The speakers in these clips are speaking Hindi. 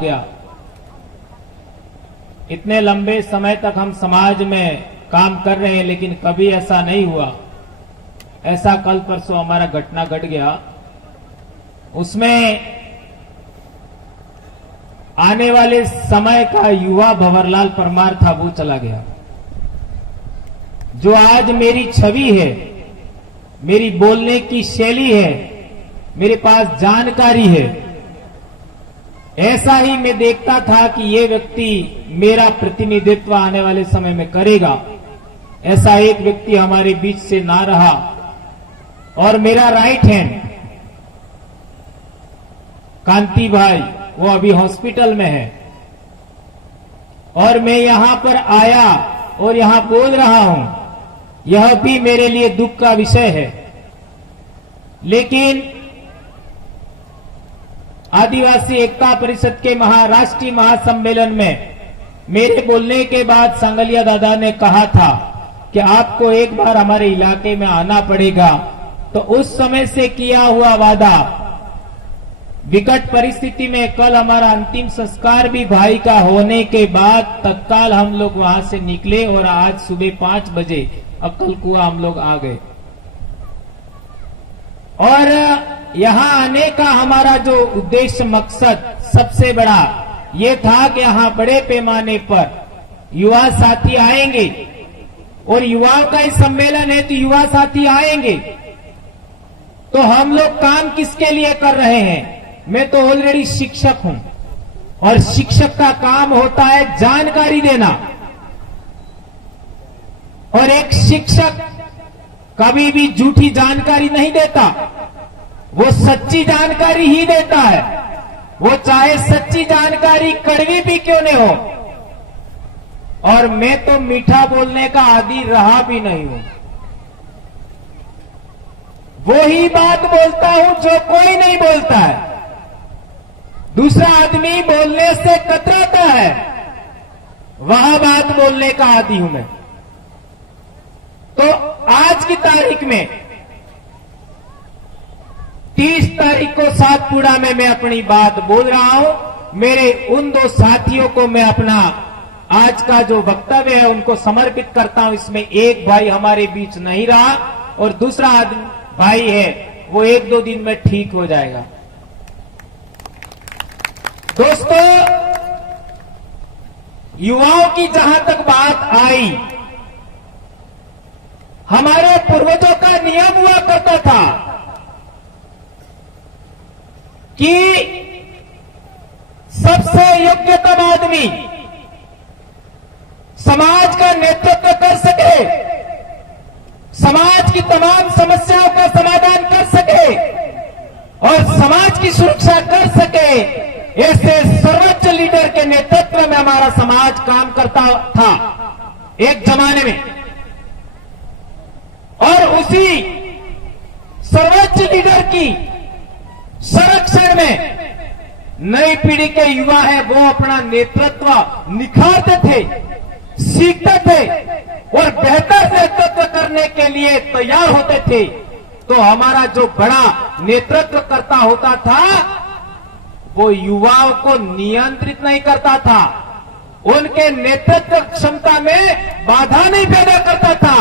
गया। इतने लंबे समय तक हम समाज में काम कर रहे हैं, लेकिन कभी ऐसा नहीं हुआ। ऐसा कल परसों हमारा घटना घट गया। उसमें आने वाले समय का युवा भंवरलाल परमार था, वो चला गया। जो आज मेरी छवि है, मेरी बोलने की शैली है, मेरे पास जानकारी है, ऐसा ही मैं देखता था कि ये व्यक्ति मेरा प्रतिनिधित्व आने वाले समय में करेगा। ऐसा एक व्यक्ति हमारे बीच से ना रहा और मेरा राइट हैंड कांति भाई, वो अभी हॉस्पिटल में है और मैं यहां पर आया और यहां बोल रहा हूं, यह भी मेरे लिए दुख का विषय है। लेकिन आदिवासी एकता परिषद के राष्ट्रीय महासम्मेलन में मेरे बोलने के बाद सांगलिया दादा ने कहा था कि आपको एक बार हमारे इलाके में आना पड़ेगा। तो उस समय से किया हुआ वादा विकट परिस्थिति में कल हमारा अंतिम संस्कार भी भाई का होने के बाद तत्काल हम लोग वहां से निकले और आज सुबह 5 बजे अक्कलकुआ हम लोग आ गए। और यहां आने का हमारा जो उद्देश्य मकसद सबसे बड़ा ये था कि यहां बड़े पैमाने पर युवा साथी आएंगे और युवाओं का ही सम्मेलन है, तो युवा साथी आएंगे। तो हम लोग काम किसके लिए कर रहे हैं? मैं तो ऑलरेडी शिक्षक हूं और शिक्षक का काम होता है जानकारी देना। और एक शिक्षक कभी भी झूठी जानकारी नहीं देता, वो सच्ची जानकारी ही देता है। वो चाहे सच्ची जानकारी कड़वी भी क्यों नहीं हो। और मैं तो मीठा बोलने का आदी रहा भी नहीं हूं। वो ही बात बोलता हूं जो कोई नहीं बोलता है। दूसरा आदमी बोलने से कतराता है, वह बात बोलने का आदी हूं मैं। तो आज की तारीख में 30 तारीख को सातपुड़ा में मैं अपनी बात बोल रहा हूं। मेरे उन 2 साथियों को मैं अपना आज का जो वक्तव्य है उनको समर्पित करता हूं। इसमें एक भाई हमारे बीच नहीं रहा और दूसरा भाई है वो 1-2 दिन में ठीक हो जाएगा। दोस्तों, युवाओं की जहां तक बात आई, हमारे पूर्वजों का नियम हुआ करता था कि सबसे योग्यतम आदमी समाज का नेतृत्व कर सके, समाज की तमाम समस्याओं का समाधान कर सके और समाज की सुरक्षा कर सके, ऐसे सर्वोच्च लीडर के नेतृत्व में हमारा समाज काम करता था एक जमाने में। और उसी सर्वोच्च लीडर की संरक्षण में नई पीढ़ी के युवा है वो अपना नेतृत्व निखारते थे, सीखते थे और बेहतर नेतृत्व करने के लिए तैयार होते थे। तो हमारा जो बड़ा नेतृत्व करता होता था वो युवाओं को नियंत्रित नहीं करता था, उनके नेतृत्व क्षमता में बाधा नहीं पैदा करता था,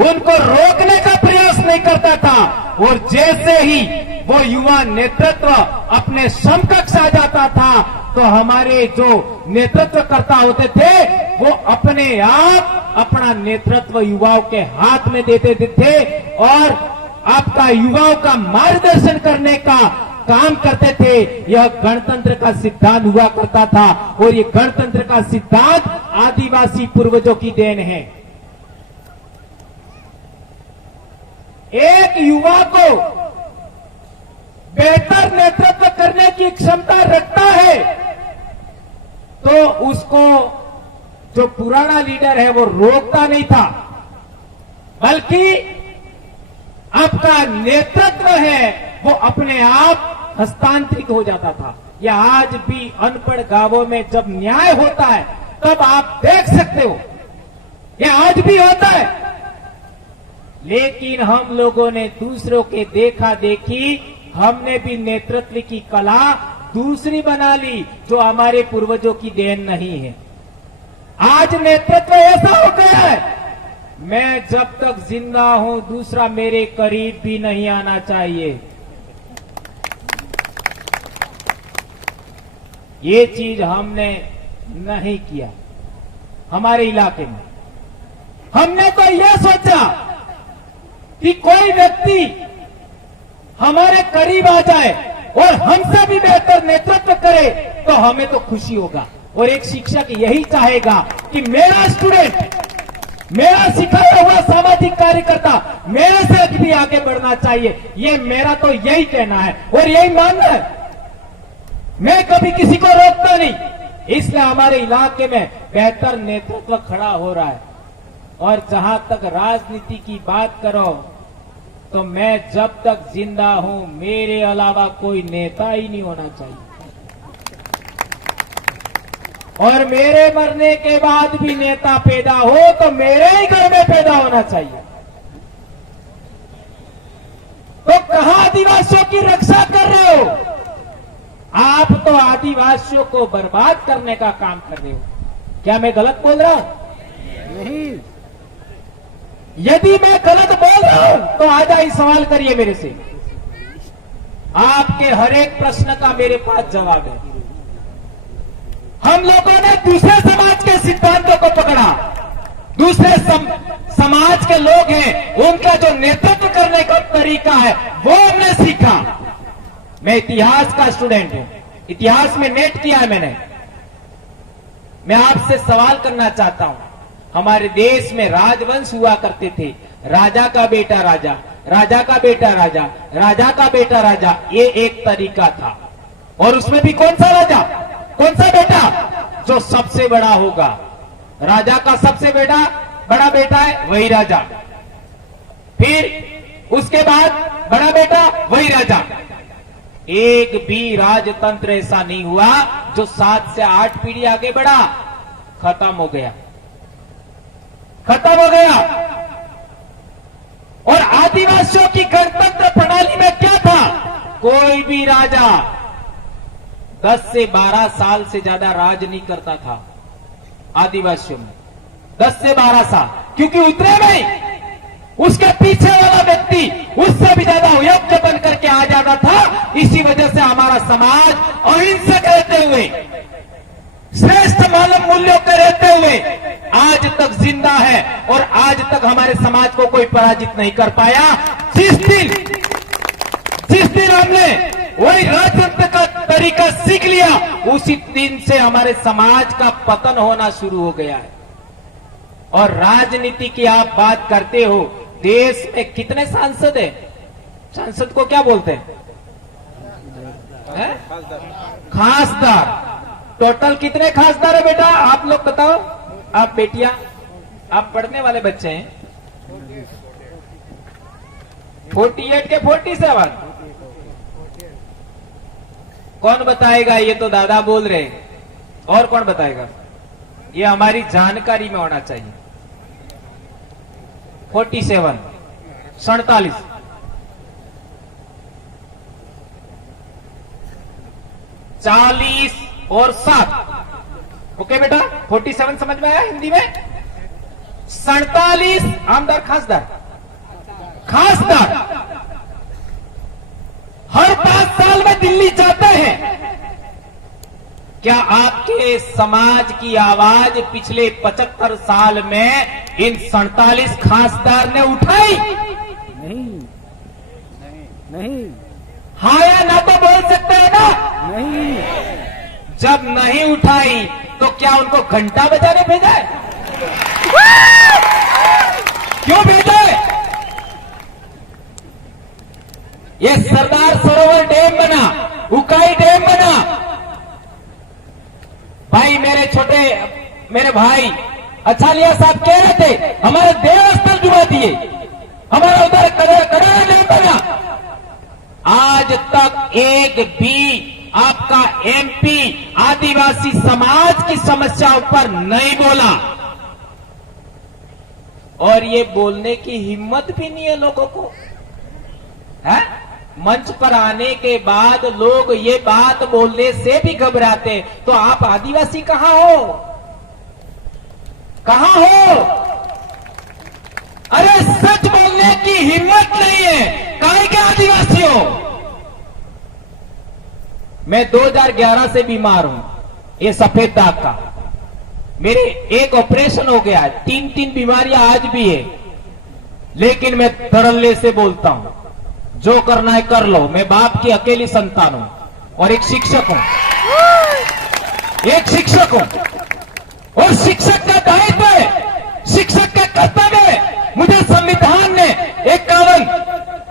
उनको रोकने का प्रयास नहीं करता था। और जैसे ही वो युवा नेतृत्व अपने समकक्ष आ जाता था तो हमारे जो नेतृत्व करता होते थे वो अपने आप अपना नेतृत्व युवाओं के हाथ में देते थे और आपका युवाओं का मार्गदर्शन करने का काम करते थे। यह गणतंत्र का सिद्धांत हुआ करता था और ये गणतंत्र का सिद्धांत आदिवासी पूर्वजों की देन है। एक युवा को बेहतर नेतृत्व करने की क्षमता रखता है तो उसको जो पुराना लीडर है वो रोकता नहीं था, बल्कि आपका नेतृत्व है वो अपने आप हस्तांतरित हो जाता था। यह आज भी अनपढ़ गांवों में जब न्याय होता है तब आप देख सकते हो, यह आज भी होता है। लेकिन हम लोगों ने दूसरों के देखा देखी हमने भी नेतृत्व की कला दूसरी बना ली जो हमारे पूर्वजों की देन नहीं है। आज नेतृत्व ऐसा हो गया है, मैं जब तक जिंदा हूं दूसरा मेरे करीब भी नहीं आना चाहिए। ये चीज हमने नहीं किया हमारे इलाके में। हमने तो यह सोचा कि कोई व्यक्ति हमारे करीब आ जाए और हमसे भी बेहतर नेतृत्व करे तो हमें तो खुशी होगा। और एक शिक्षक यही चाहेगा कि मेरा स्टूडेंट, मेरा सिखाया हुआ सामाजिक कार्यकर्ता मेरे से भी आगे बढ़ना चाहिए। ये मेरा तो यही कहना है और यही मानना है। मैं कभी किसी को रोकता नहीं, इसलिए हमारे इलाके में बेहतर नेतृत्व खड़ा हो रहा है। और जहां तक राजनीति की बात करो तो मैं जब तक जिंदा हूं मेरे अलावा कोई नेता ही नहीं होना चाहिए, और मेरे मरने के बाद भी नेता पैदा हो तो मेरे ही घर में पैदा होना चाहिए। तो कहां आदिवासियों की रक्षा कर रहे हो? आप तो आदिवासियों को बर्बाद करने का काम कर रहे हो। क्या मैं गलत बोल रहा हूं? नहीं। यदि मैं गलत बोल रहा हूं तो आज ही सवाल करिए मेरे से। आपके हर एक प्रश्न का मेरे पास जवाब है। हम लोगों ने दूसरे समाज के सिद्धांतों को पकड़ा, दूसरे समाज के लोग हैं उनका जो नेतृत्व करने का तरीका है वो हमने सीखा। मैं इतिहास का स्टूडेंट हूं, इतिहास में नेट किया है मैंने। मैं आपसे सवाल करना चाहता हूं, हमारे देश में राजवंश हुआ करते थे, राजा का बेटा राजा, राजा का बेटा राजा, राजा का बेटा राजा, ये एक तरीका था। और उसमें भी कौन सा राजा, कौन सा बेटा? जो सबसे बड़ा होगा। राजा का सबसे बड़ा बेटा है वही राजा, फिर उसके बाद बड़ा बेटा वही राजा। एक भी राजतंत्र ऐसा नहीं हुआ जो 7 से 8 पीढ़ी आगे बढ़ा, खत्म हो गया, खत्म हो गया। और आदिवासियों की गणतंत्र प्रणाली में क्या था? कोई भी राजा 10 से 12 साल से ज्यादा राज नहीं करता था आदिवासियों में, 10 से 12 साल, क्योंकि उतरे में उसके पीछे वाला व्यक्ति उससे भी ज्यादा योग्य बन करके आ जाता था। इसी वजह से हमारा समाज अहिंसक रहते हुए, श्रेष्ठ मानव मूल्यों के रहते हुए आज तक जिंदा है और आज तक हमारे समाज को कोई पराजित नहीं कर पाया। जिस दिन हमने वही राजतंत्र का तरीका सीख लिया, उसी दिन से हमारे समाज का पतन होना शुरू हो गया है। और राजनीति की आप बात करते हो, देश में कितने सांसद हैं? सांसद को क्या बोलते हैं? खासदार। टोटल कितने खासदार है बेटा? आप लोग बताओ, आप बेटियां, आप पढ़ने वाले बच्चे हैं। 48 के 47। कौन बताएगा? ये तो दादा बोल रहे, और कौन बताएगा? ये हमारी जानकारी में होना चाहिए। 47, 47, 40 और 7। ओके बेटा, 47 समझ में आया हिंदी में? 47 आमदार खासदार, खासदार हर 5 साल में दिल्ली जाते हैं। क्या आपके समाज की आवाज पिछले 75 साल में इन 47 खासदार ने उठाई? नहीं। हाँ या ना तो बोल सकते हो ना? नहीं। जब नहीं उठाई तो क्या उनको घंटा बजाने भेजा है? क्यों भेजा है? ये सरदार सरोवर डैम बना, उकाई डैम बना। भाई मेरे भाई अछालिया साहब कह रहे थे हमारे देवस्थल डुबा दिए, हमारा उधर कड़ारा डैम बना। आज तक एक भी आपका एमपी आदिवासी समाज की समस्याओं पर नहीं बोला, और ये बोलने की हिम्मत भी नहीं है लोगों को, है? मंच पर आने के बाद लोग ये बात बोलने से भी घबराते, तो आप आदिवासी कहां हो? कहां हो? अरे सच बोलने की हिम्मत नहीं है, काहे के आदिवासी हो? मैं 2011 से बीमार हूं, ये सफेद दाग का। मेरे एक ऑपरेशन हो गया है, 3 बीमारियां आज भी है, लेकिन मैं धड़ल्ले से बोलता हूं, जो करना है कर लो। मैं बाप की अकेली संतान हूं और एक शिक्षक हूं, एक शिक्षक हूं, और शिक्षक का दायित्व है, शिक्षक का कर्तव्य है। मुझे संविधान ने 51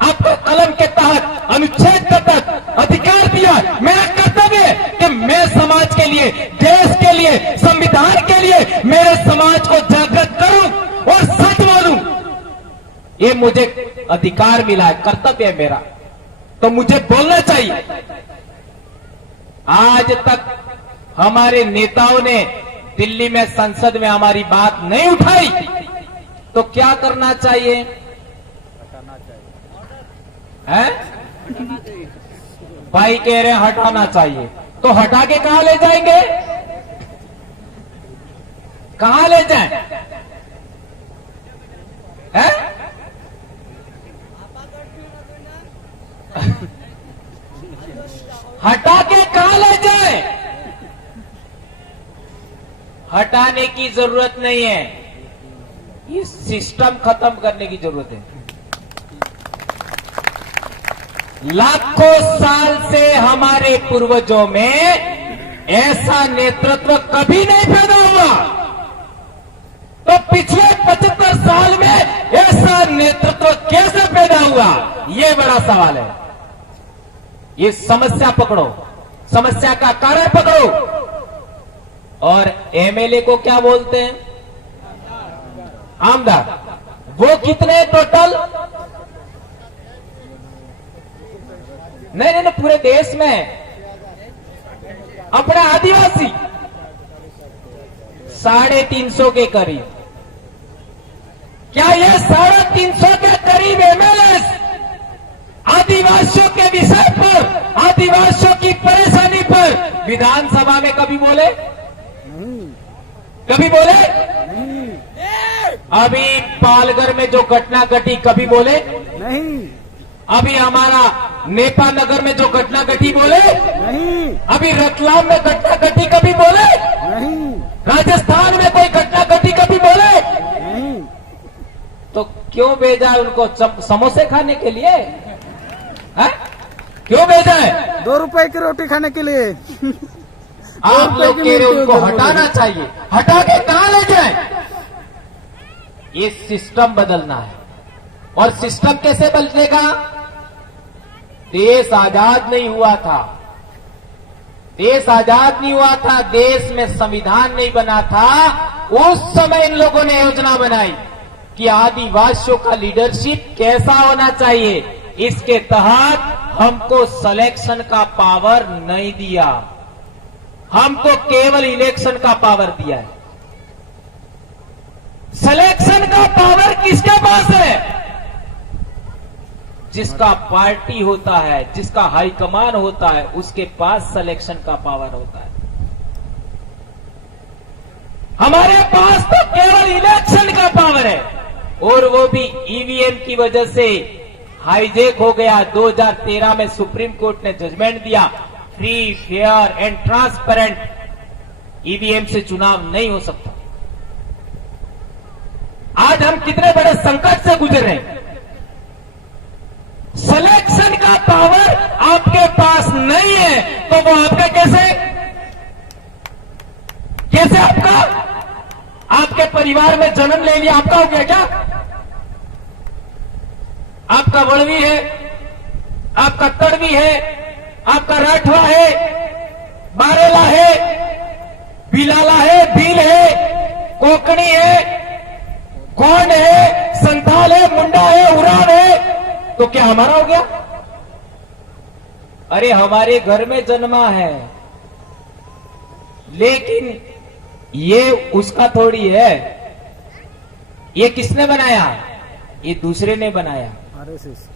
आपको कलम के तहत, अनुच्छेद के तहत अधिकार दिया। मेरा कर्तव्य है कि मैं समाज के लिए, देश के लिए, संविधान के लिए मेरे समाज को जागृत करूं और सच बोलूं। ये मुझे अधिकार मिला है, कर्तव्य है मेरा, तो मुझे बोलना चाहिए। आज तक हमारे नेताओं ने दिल्ली में संसद में हमारी बात नहीं उठाई, तो क्या करना चाहिए? है? भाई कह रहे हैं हटाना चाहिए, तो हटा के कहां ले जाएंगे? कहां ले जाएं? है? हटा के कहां ले जाए? हटाने की जरूरत नहीं है, ये सिस्टम खत्म करने की जरूरत है। लाखों साल से हमारे पूर्वजों में ऐसा नेतृत्व कभी नहीं पैदा हुआ, तो पिछले 75 साल में ऐसा नेतृत्व कैसे पैदा हुआ? यह बड़ा सवाल है। ये समस्या पकड़ो, समस्या का कारण पकड़ो। और एमएलए को क्या बोलते हैं? आमदार। वो कितने टोटल? नहीं, पूरे देश में अपने आदिवासी 350 के करीब। क्या ये 350 के करीब एमएलए आदिवासियों के विषय पर, आदिवासियों की परेशानी पर विधानसभा में कभी बोले? कभी बोले? अभी पालघर में जो घटना घटी कभी बोले? नहीं। अभी हमारा नेपाल नगर में जो घटना घटी बोले? नहीं। अभी रतलाम में घटना घटी कभी बोले? नहीं। राजस्थान में कोई घटना घटी कभी बोले? नहीं। तो क्यों भेजा उनको समोसे खाने के लिए? है? क्यों भेजा है? 2 रुपए की रोटी खाने के लिए। आप लोग कह रहे उनको हटाना चाहिए, हटा के कहां ले जाए? ये सिस्टम बदलना है। और सिस्टम कैसे बदलेगा? देश आजाद नहीं हुआ था, देश आजाद नहीं हुआ था, देश में संविधान नहीं बना था। उस समय इन लोगों ने योजना बनाई कि आदिवासियों का लीडरशिप कैसा होना चाहिए। इसके तहत हमको सिलेक्शन का पावर नहीं दिया, हमको केवल इलेक्शन का पावर दिया है। सिलेक्शन का पावर किसके पास है? जिसका पार्टी होता है, जिसका हाईकमान होता है, उसके पास सिलेक्शन का पावर होता है। हमारे पास तो केवल इलेक्शन का पावर है, और वो भी ईवीएम की वजह से हाईजेक हो गया। 2013 में सुप्रीम कोर्ट ने जजमेंट दिया, free, fair and transparent EVM से चुनाव नहीं हो सकता। आज हम कितने बड़े संकट से गुजर रहे हैं। सिलेक्शन का पावर आपके पास नहीं है, तो वो आपका कैसे आपका? आपके परिवार में जन्म ले लिया, आपका हो गया क्या? आपका वड़वी है, आपका तड़वी है, आपका राठवा है, बारेला है, बिलाला है, भील है, कोकणी है, गोंड है, संथाल है, मुंडा है, उराव है, तो क्या हमारा हो गया? अरे हमारे घर में जन्मा है, लेकिन ये उसका थोड़ी है। ये किसने बनाया? ये दूसरे ने बनाया। आरएसएस।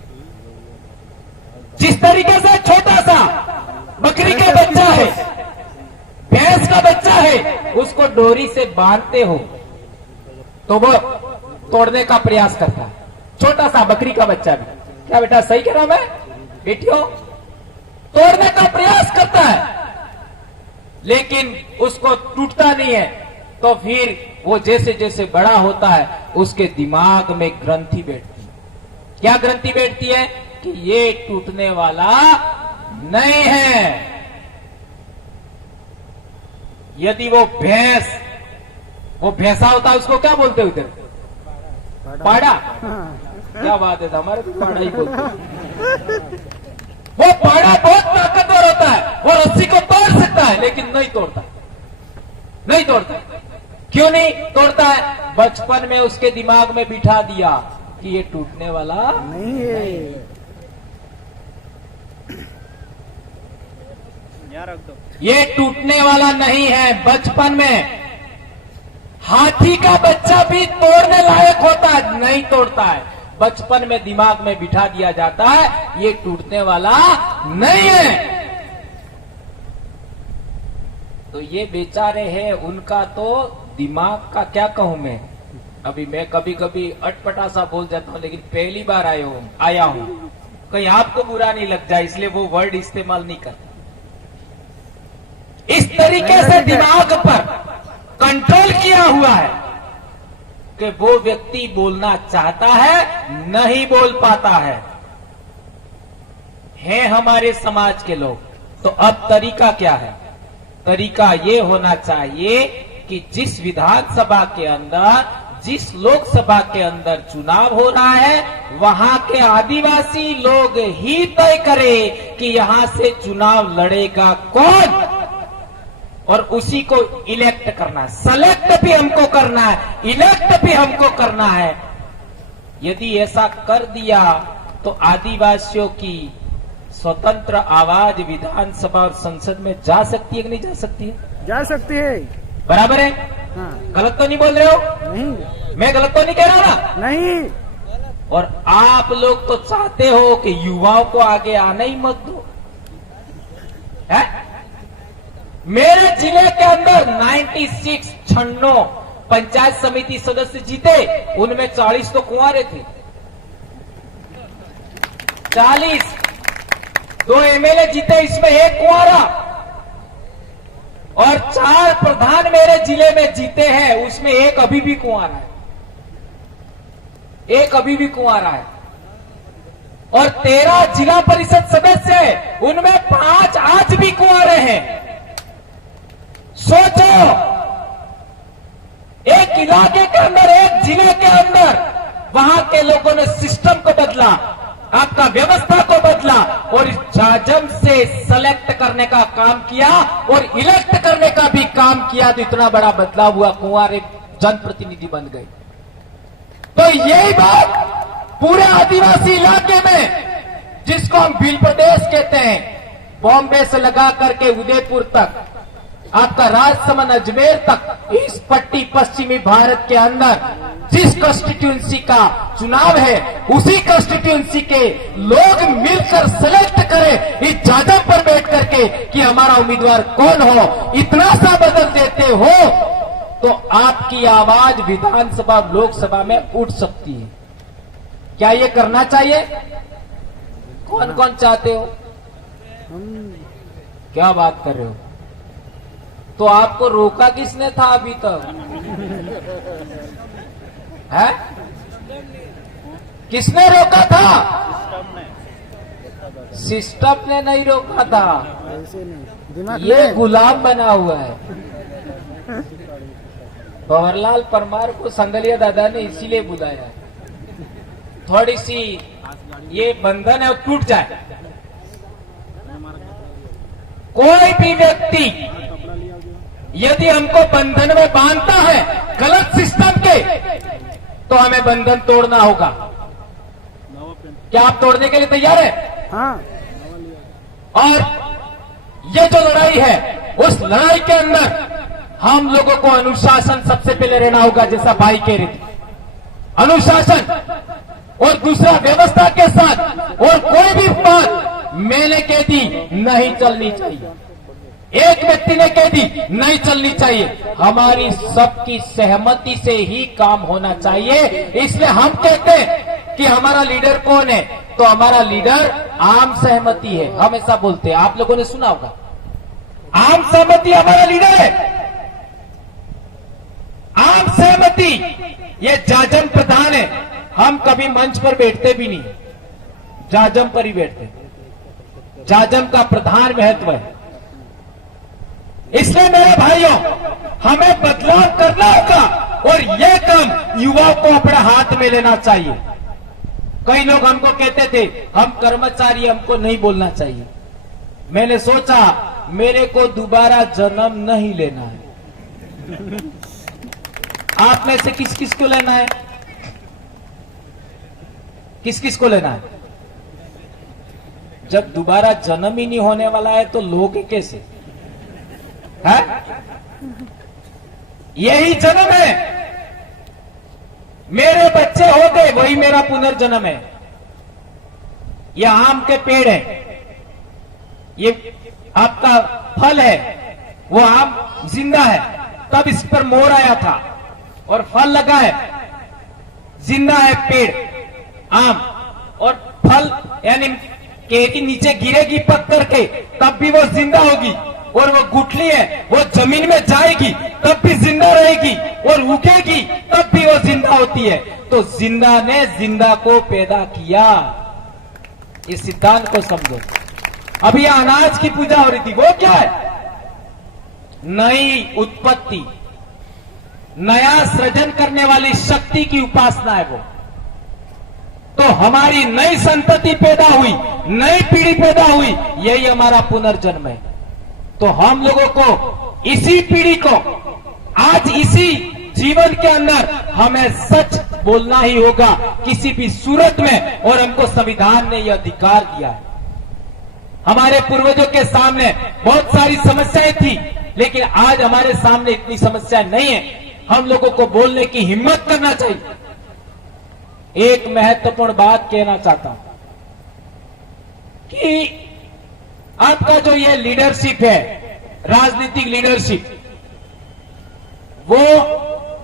जिस तरीके से छोटा सा बकरी का बच्चा है, भैंस का बच्चा है, उसको डोरी से बांधते हो तो वो तोड़ने का प्रयास करता है। छोटा सा बकरी का बच्चा भी, क्या बेटा सही कह रहा हूं मैं? बेटियों, तोड़ने का प्रयास करता है लेकिन उसको टूटता नहीं है। तो फिर वो जैसे जैसे बड़ा होता है उसके दिमाग में ग्रंथि बैठती है। क्या ग्रंथि बैठती है? कि ये टूटने वाला नहीं है। यदि वो भैंसा होता है, उसको क्या बोलते हो इधर? पाड़ा। क्या बात है, हमारे भी पाड़ा ही बोलते हैं। वो पाड़ा बहुत ताकतवर होता है, वो रस्सी को तोड़ सकता है लेकिन नहीं तोड़ता। नहीं तोड़ता। क्यों नहीं तोड़ता है? बचपन में उसके दिमाग में बिठा दिया कि ये टूटने वाला नहीं है। ये टूटने वाला नहीं है। बचपन में हाथी का बच्चा भी तोड़ने लायक होता है, नहीं तोड़ता है। बचपन में दिमाग में बिठा दिया जाता है ये टूटने वाला नहीं है। तो ये बेचारे हैं, उनका तो दिमाग का क्या कहूं मैं। अभी मैं कभी कभी अटपटा सा बोल जाता हूं, लेकिन पहली बार आया हूं, कहीं आपको बुरा नहीं लग जाए इसलिए वो वर्ड इस्तेमाल नहीं करता। इस तरीके से दिमाग पर कंट्रोल किया हुआ है कि वो व्यक्ति बोलना चाहता है, नहीं बोल पाता है हमारे समाज के लोग। तो अब तरीका क्या है? तरीका ये होना चाहिए कि जिस विधानसभा के अंदर, जिस लोकसभा के अंदर चुनाव हो रहा है, वहां के आदिवासी लोग ही तय करें कि यहां से चुनाव लड़ेगा कौन, और उसी को इलेक्ट करना है। सेलेक्ट भी हमको करना है, इलेक्ट भी हमको करना है। यदि ऐसा कर दिया तो आदिवासियों की स्वतंत्र आवाज विधानसभा और संसद में जा सकती है कि नहीं जा सकती है? जा सकती है। बराबर है। हाँ। गलत तो नहीं बोल रहे हो? नहीं। मैं गलत तो नहीं कह रहा ना? नहीं। और आप लोग तो चाहते हो कि युवाओं को आगे आना ही मत दो, है? मेरे जिले के अंदर 96 पंचायत समिति सदस्य जीते, उनमें 40 तो कुंवारे थे। 40, 2 एमएलए जीते, इसमें 1 कुंवारा, और 4 प्रधान मेरे जिले में जीते हैं, उसमें 1 अभी भी कुंवारा है। 1 अभी भी कुंवारा है। और 13 जिला परिषद सदस्य है, उनमें 5 आज भी कुंवारे हैं। सोचो, एक इलाके के अंदर, एक जिले के अंदर, वहां के लोगों ने सिस्टम को बदला, आपका व्यवस्था को बदला, और इस जाजम से सेलेक्ट करने का काम किया और इलेक्ट करने का भी काम किया, तो इतना बड़ा बदलाव हुआ, कुंवारे जनप्रतिनिधि बन गए। तो यही बात पूरे आदिवासी इलाके में, जिसको हम भील प्रदेश कहते हैं, बॉम्बे से लगा करके उदयपुर तक, आपका राजसमंद अजमेर तक, इस पट्टी पश्चिमी भारत के अंदर जिस कॉन्स्टिट्यूंसी का चुनाव है, उसी कॉन्स्टिट्यूंसी के लोग मिलकर सेलेक्ट करें इस जादव पर बैठ करके कि हमारा उम्मीदवार कौन हो, इतना सा बदल देते हो तो आपकी आवाज विधानसभा लोकसभा में उठ सकती है। क्या ये करना चाहिए? कौन कौन चाहते हो? क्या बात कर रहे हो? तो आपको रोका किसने था अभी तक? है? किसने रोका था? सिस्टम ने नहीं रोका था, ऐसे नहीं, दिमाग ये में। गुलाम बना हुआ है। भंवरलाल परमार को संगलिया दादा ने इसीलिए बुलाया, थोड़ी सी ये बंधन है वो टूट जाए। कोई भी व्यक्ति यदि हमको बंधन में बांधता है गलत सिस्टम के, तो हमें बंधन तोड़ना होगा। क्या आप तोड़ने के लिए तैयार हैं? हाँ। और ये जो लड़ाई है, उस लड़ाई के अंदर हम लोगों को अनुशासन सबसे पहले रहना होगा, जैसा भाई कह रही थी, अनुशासन, और दूसरा व्यवस्था के साथ, और कोई भी बात मैंने कह दी नहीं चलनी चाहिए, एक व्यक्ति ने कह दी नहीं चलनी चाहिए। हमारी सबकी सहमति से ही काम होना चाहिए। इसलिए हम कहते हैं कि हमारा लीडर कौन है, तो हमारा लीडर आम सहमति है। हम ऐसा बोलते हैं, आप लोगों ने सुना होगा, आम सहमति हमारा लीडर है। आम सहमति ये जाजम प्रधान है। हम कभी मंच पर बैठते भी नहीं, जाजम पर ही बैठते। जाजम का प्रधान महत्व है। इसलिए मेरे भाइयों, हमें बदलाव करना होगा और यह काम युवाओं को अपने हाथ में लेना चाहिए। कई लोग हमको कहते थे हम कर्मचारी, हमको नहीं बोलना चाहिए। मैंने सोचा मेरे को दोबारा जन्म नहीं लेना है। आप में से किस किस को लेना है? किस किस को लेना है? जब दोबारा जन्म ही नहीं होने वाला है तो लोगे कैसे? है? यही जन्म है। मेरे बच्चे हो गए, वही मेरा पुनर्जन्म है। यह आम के पेड़ है, ये आपका फल है, वो आम जिंदा है, तब इस पर मोर आया था और फल लगा है, जिंदा है पेड़ आम, और फल यानी के नीचे गिरेगी पक करके तब भी वो जिंदा होगी, और वो गुठली है वो जमीन में जाएगी तब भी जिंदा रहेगी, और उगेगी तब भी वो जिंदा होती है। तो जिंदा ने जिंदा को पैदा किया, इस सिद्धांत को समझो। अभी यह अनाज की पूजा हो रही थी, वो क्या है? नई उत्पत्ति, नया सृजन करने वाली शक्ति की उपासना है वो। तो हमारी नई संतति पैदा हुई, नई पीढ़ी पैदा हुई, यही हमारा पुनर्जन्म है। तो हम लोगों को, इसी पीढ़ी को, आज इसी जीवन के अंदर हमें सच बोलना ही होगा किसी भी सूरत में, और हमको संविधान ने यह अधिकार दिया है। हमारे पूर्वजों के सामने बहुत सारी समस्याएं थी, लेकिन आज हमारे सामने इतनी समस्याएं नहीं है। हम लोगों को बोलने की हिम्मत करना चाहिए। एक महत्वपूर्ण बात कहना चाहता हूं कि आपका जो ये लीडरशिप है, राजनीतिक लीडरशिप, वो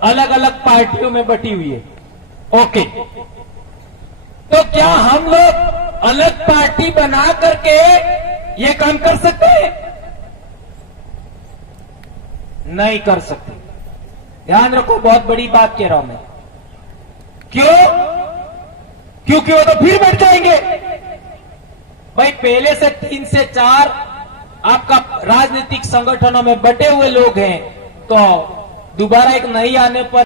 अलग अलग पार्टियों में बटी हुई है। ओके, तो क्या हम लोग अलग पार्टी बना करके ये काम कर सकते हैं? नहीं कर सकते। ध्यान रखो, बहुत बड़ी बात कह रहा हूं मैं। क्यों? क्योंकि वो तो फिर बैठ जाएंगे। भाई पहले से 3 से 4 आपका राजनीतिक संगठनों में बटे हुए लोग हैं, तो दोबारा एक नई आने पर